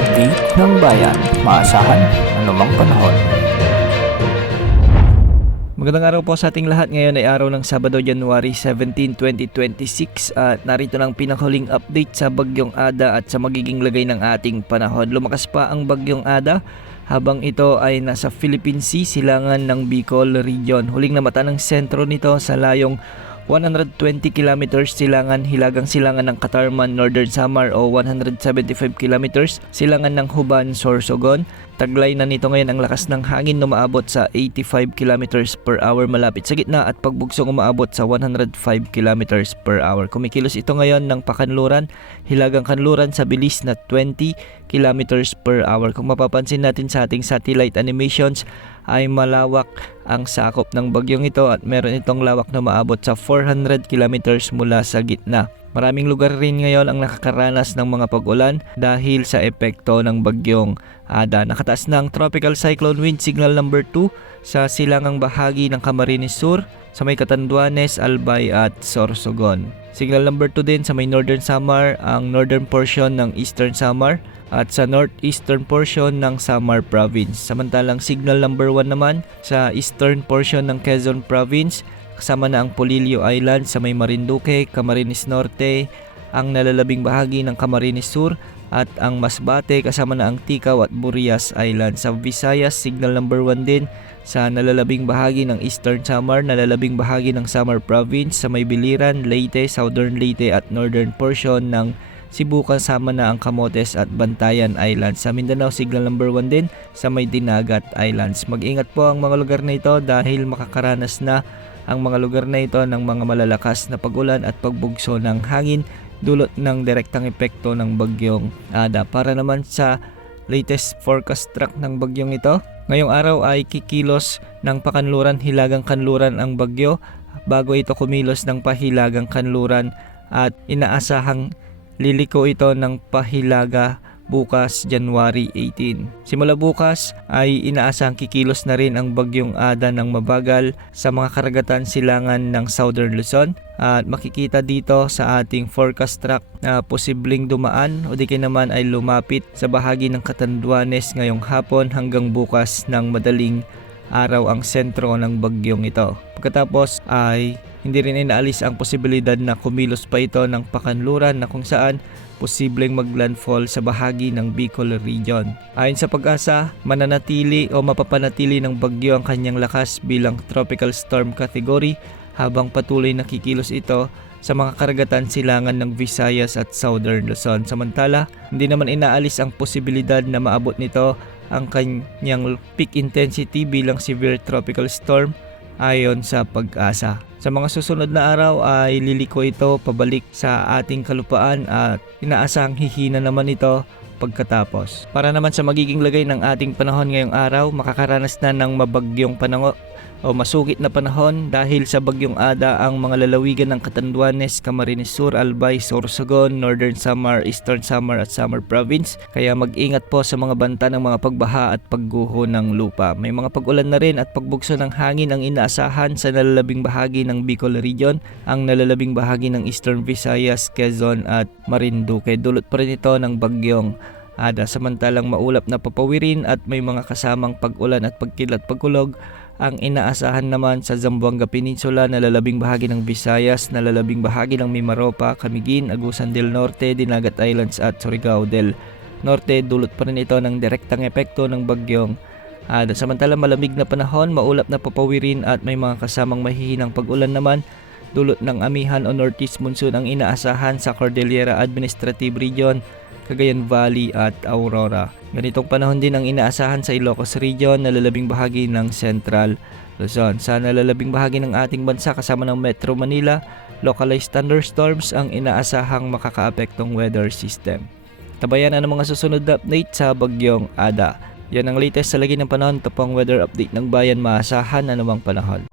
update ng bayan. Maasahan anumang panahon. Magandang araw po sa ating lahat. Ngayon ay araw ng Sabado, January 17, 2026 at narito ng pinakahuling update sa Bagyong Ada at sa magiging lagay ng ating panahon. Lumakas pa ang Bagyong Ada habang ito ay nasa Philippine Sea, silangan ng Bicol Region. Huling namata ng sentro nito sa layong 120 kilometers hilagang silangan ng Catarman, Northern Samar o 175 kilometers silangan ng Huban, Sorsogon. Taglay na nito ngayon ang lakas ng hangin na umaabot sa 85 kilometers per hour malapit sa gitna at pagbugsong umaabot sa 105 kilometers per hour. Kumikilos ito ngayon ng pakanluran, hilagang kanluran sa bilis na 20 kilometers per hour. Kung mapapansin natin sa ating satellite animations ay malawak ang sakop ng bagyong ito at meron itong lawak na maabot sa 400 kilometers mula sa gitna. Maraming lugar rin ngayon ang nakakaranas ng mga pag-ulan dahil sa epekto ng Bagyong Ada. Nakataas na ang Tropical Cyclone Wind Signal number 2 sa silangang bahagi ng Camarines Sur, sa may Catanduanes, Albay at Sorsogon. Signal number 2 din sa may Northern Samar, ang northern portion ng Eastern Samar at sa northeastern portion ng Samar Province. Samantalang signal number 1 naman sa eastern portion ng Quezon Province, kasama na ang Polillo Island sa may Marinduque, Camarines Norte, ang nalalabing bahagi ng Camarines Sur at ang Masbate, kasama na ang Ticao at Burias Island. Sa Visayas, signal number 1 din sa nalalabing bahagi ng Eastern Samar, nalalabing bahagi ng Samar Province, sa may Biliran, Leyte, Southern Leyte at northern portion ng Cebu, kasama na ang Camotes at Bantayan Islands. Sa Mindanao, signal number 1 din sa may Dinagat Islands. Mag-ingat po ang mga lugar na ito dahil makakaranas na ang mga lugar na ito ng mga malalakas na pag-ulan at pagbugso ng hangin dulot ng direktang epekto ng Bagyong Ada. Para naman sa latest forecast track ng bagyong ito, ngayong araw ay kikilos ng pakanluran, hilagang kanluran ang bagyo bago ito kumilos ng pahilagang kanluran at inaasahang liliko ito ng pahilaga bukas January 18. Simula bukas ay inaasahang kikilos na rin ang Bagyong Ada ng mabagal sa mga karagatan silangan ng Southern Luzon at makikita dito sa ating forecast track na posibleng dumaan o di kaya naman ay lumapit sa bahagi ng Catanduanes ngayong hapon hanggang bukas ng madaling araw ang sentro ng bagyong ito. Pagkatapos ay hindi rin inaalis ang posibilidad na kumilos pa ito ng pakanluran na kung saan posibleng maglandfall sa bahagi ng Bicol Region. Ayon sa Pag-asa, mananatili o mapapanatili ng bagyo ang kanyang lakas bilang tropical storm category habang patuloy na kikilos ito sa mga karagatan silangan ng Visayas at Southern Luzon. Samantala, hindi naman inaalis ang posibilidad na maabot nito ang kanyang peak intensity bilang severe tropical storm ayon sa Pag-asa. Sa mga susunod na araw ay liliko ito pabalik sa ating kalupaan at inaasahang hihina naman ito pagkatapos. Para naman sa magiging lagay ng ating panahon ngayong araw, makakaranas na ng mabagyong panahon o masugit na panahon dahil sa Bagyong Ada ang mga lalawigan ng Catanduanes, Camarines Sur, Albay, Sorsogon, Northern Samar, Eastern Samar at Samar Province. Kaya mag-ingat po sa mga banta ng mga pagbaha at pagguho ng lupa. May mga pag-ulan na rin at pagbugso ng hangin ang inaasahan sa nalalabing bahagi ng Bicol Region, ang nalalabing bahagi ng Eastern Visayas, Quezon at Marinduque. Dulot pa rin ito ng Bagyong Ada. Samantalang maulap na papawirin at may mga kasamang pag-ulan at pagkilat pagkulog ang inaasahan naman sa Zamboanga Peninsula, nalalabing bahagi ng Visayas, nalalabing bahagi ng Mimaropa, Camiguin, Agusan del Norte, Dinagat Islands at Surigao del Norte. Dulot pa rin ito ng direktang epekto ng Bagyong Ada. Samantala malamig na panahon, maulap na papawirin at may mga kasamang mahihinang pag-ulan naman dulot ng amihan o northeast monsoon ang inaasahan sa Cordillera Administrative Region, Cagayan Valley at Aurora. Ganitong panahon din ang inaasahan sa Ilocos Region, nalalabing bahagi ng Central Luzon. Sa nalalabing bahagi ng ating bansa kasama ng Metro Manila, localized thunderstorms ang inaasahang makakaapektong weather system. Tabayan ang mga susunod na update sa Bagyong Ada. Yan ang latest sa lagi ng panahon. Ito pong weather update ng bayan, maasahan anumang panahon.